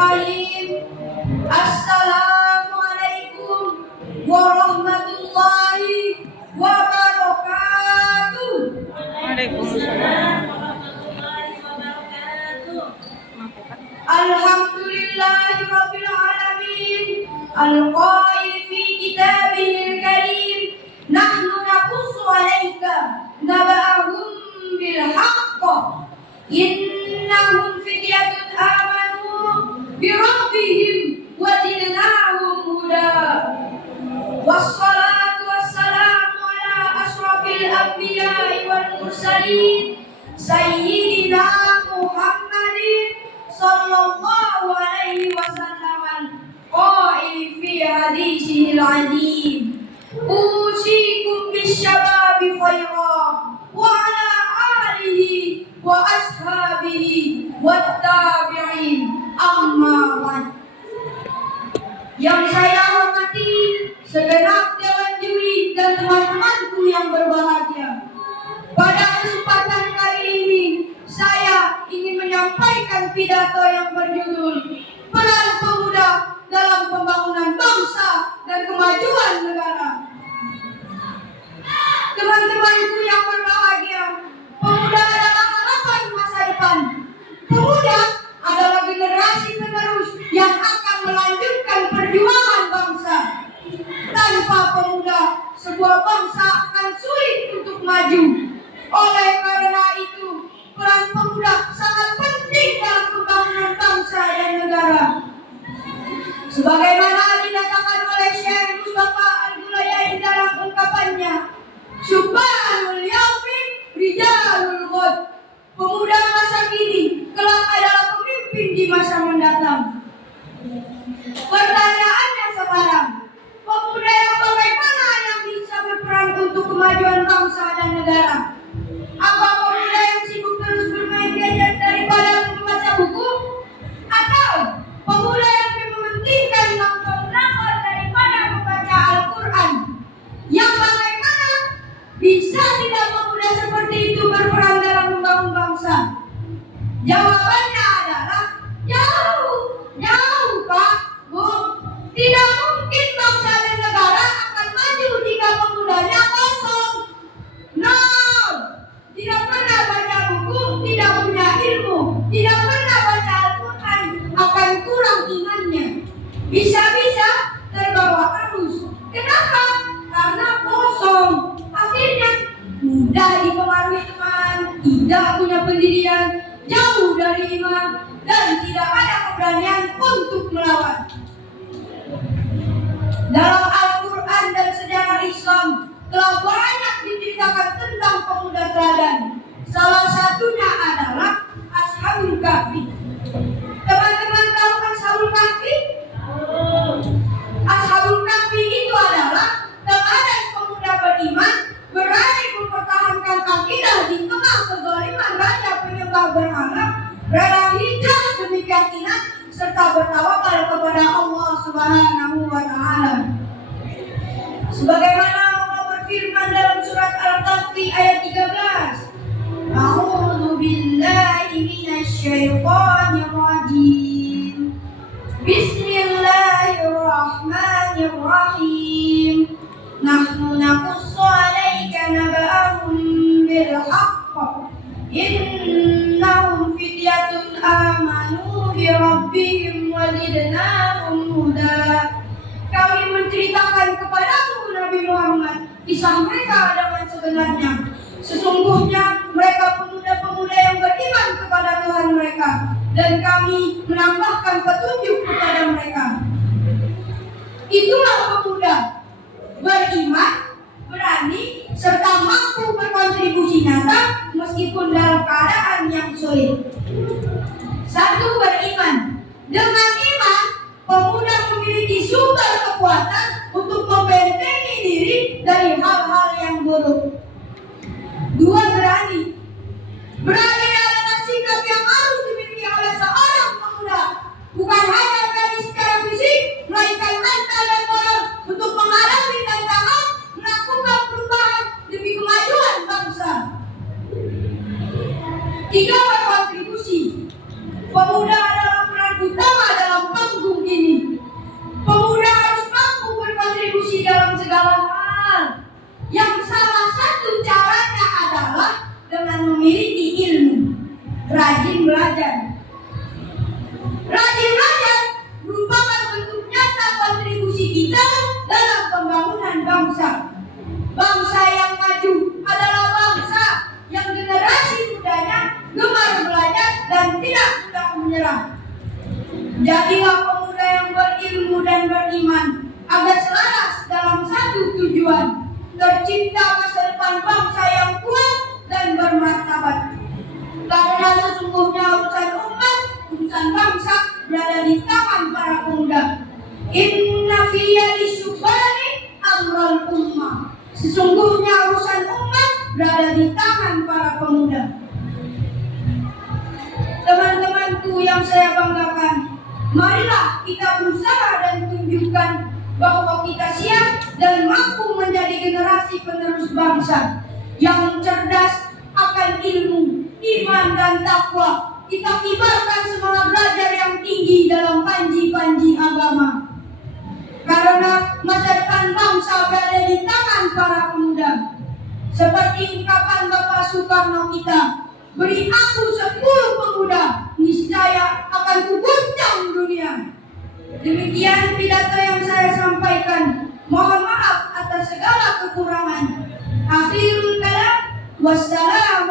Bismillahirrahmanirrahim. Assalamualaikum warahmatullahi wabarakatuh. Waalaikumsalam. Alhamdulillahi rabbil alamin. Al-qail fi kitabihil karim. Nahnu naqussu 'alaika naba'ahum bil haqq. Innahum fityatun amanu bi rabbihim wa zidnahum huda. Wassalatu wassalamu ala asrafil anbiya'i wal mursalin sayyidina Muhammadin sallallahu alaihi wasallam qail fi haditsihil azim. Usikum bisyababi khairan wa ala alihi wa ashabihi wattabi'in, amma ba'd. Yang saya hormati segenap dewan juri dan teman-temanku yang berbahagia, pada kesempatan kali ini saya ingin menyampaikan pidato yang berjudul Peran Pemuda dalam Pembangunan Bangsa dan Kemajuan Negara. Teman-temanku yang berbahagia, pemuda adalah harapan masa depan. Pemuda adalah generasi penerus yang akan melanjutkan perjuangan bangsa. Tanpa pemuda, sebuah bangsa akan sulit untuk maju. Oleh karena itu, peran pemuda sangat penting dalam pembangunan bangsa dan negara. Sebagaimana dinyatakan oleh Syekh Mustafa Al-Gulayyai dalam ungkapannya, Subhanul Yaumi Rijalul Ghad. Pemuda masa kini kelak adalah pemimpin di masa mendatang. Pertanyaannya sekarang, pemuda yang bagaimana yang bisa berperan untuk kemajuan bangsa dan negara? Apa pemuda yang sibuk terus bermain gadget daripada membaca buku? Atau pemuda yang lebih mementingkan nonton drakor daripada membaca Al-Quran? Yang bagaimana bisa tidak pemuda seperti itu berperan dalam membangun bangsa? Jawabannya adalah jauh Pak, Bu. Tidak mungkin bangsa dan negara akan maju jika pemudanya kosong. No, tidak pernah baca buku, tidak punya ilmu, tidak pernah baca Al-Quran, akan kurang imannya. Bisa-bisa terbawa arus. Kenapa? Karena kosong. Akhirnya mudah dipengaruhi teman, tidak punya pendirian, jauh dari iman, dan tidak ada keberanian untuk melawan. Dalam Al-Quran dan sejarah Islam telah banyak diceritakan tentang pemuda teladan. Salah satunya adalah Ashabul Kahfi. Teman-teman tahu Ashabul Kahfi? Ashabul Kahfi itu adalah teladan pemuda beriman berani mempertahankan akidah di tengah kezaliman raja penyembah berhala, rela hijrah demi keyakinan serta bertawakal kepada Allah Subhanahu wa Ta'ala. Sebagaimana Allah berfirman dalam surat Al-Kahfi ayat 13, A'udzu billahi minasy syaithanir rajim. Bismillahirrahmanirrahim. Nahnu naqussu 'alaika naba'ahum bil haqq. Innahum fityatun amanu bi rabbihim wa zidnahum huda. Kami menceritakan kepadamu Nabi Muhammad kisah mereka dengan sebenarnya. Sesungguhnya mereka pemuda-pemuda yang beriman kepada Tuhan mereka, dan kami menambahkan petunjuk kepada mereka. Itulah pemuda beriman, berani, serta mampu berkontribusi nyata meskipun dalam keadaan yang sulit. Satu, beriman. Dengan iman, pemuda memiliki sumber kekuatan untuk membentengi diri dari hal-hal yang buruk. Dua, berani. Berani adalah sikap yang harus dimiliki oleh seorang pemuda, bukan hanya berani secara fisik, melainkan mental dan moral untuk menghadapi tantangan, melakukan perubahan demi kemajuan bangsa. Tiga, berkontribusi. Pemuda berada di tangan para pemuda. Inna fi yadi syubani amral ummah. Sesungguhnya urusan umat berada di tangan para pemuda. Teman-temanku yang saya banggakan, marilah kita berusaha dan tunjukkan bahwa kita siap dan mampu menjadi generasi penerus bangsa yang cerdas akan ilmu, iman dan takwa. Kita kibarkan semangat belajar yang tinggi dalam panji-panji agama. Karena masa depan bangsa berada di tangan para pemuda. Seperti ungkapan Bapak Soekarno kita, beri aku 10 pemuda, niscaya akan kuguncang dunia. Demikian pidato yang saya sampaikan. Mohon maaf atas segala kekurangan. Akhirul kalam. Wassalamu